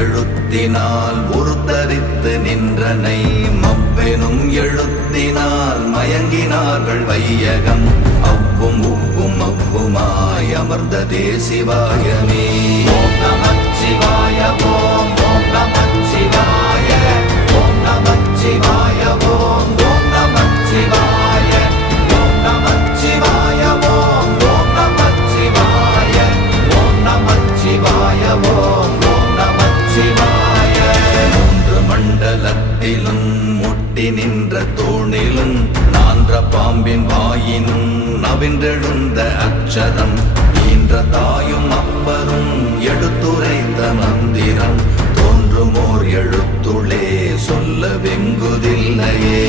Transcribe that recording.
எழுத்தினால் உருத்தரித்து நின்றனை மவ்வெனும் எழுத்தினால் மயங்கினார்கள் வையகம் அவ்வும் உவ்வும் அவ்வுமாய் அமர்ந்ததே சிவாயமே. ஓம் நமச்சிவாய ஓம் ஓம் நமச்சிவாய ஓம் நமச்சிவாய ஓம் ஓம் நமச்சிவாய ஓம் நமச்சிவாய ஓம் ஓம் நமச்சிவாய ஓம் நமச்சிவாய ஓம் ஓம் நமச்சிவாய. மூன்று மண்டலத்திலும் முட்டி நின்ற தூணிலும் நான்ற பாம்பின் வாயினும் நவின்றெழுந்த அச்சரம் ஈன்ற தாயும் அப்பரும் எடுத்துரைத்த மந்திரம் தோன்றுமோர் எழுத்துளே சொல்ல வெங்குதில்லையே.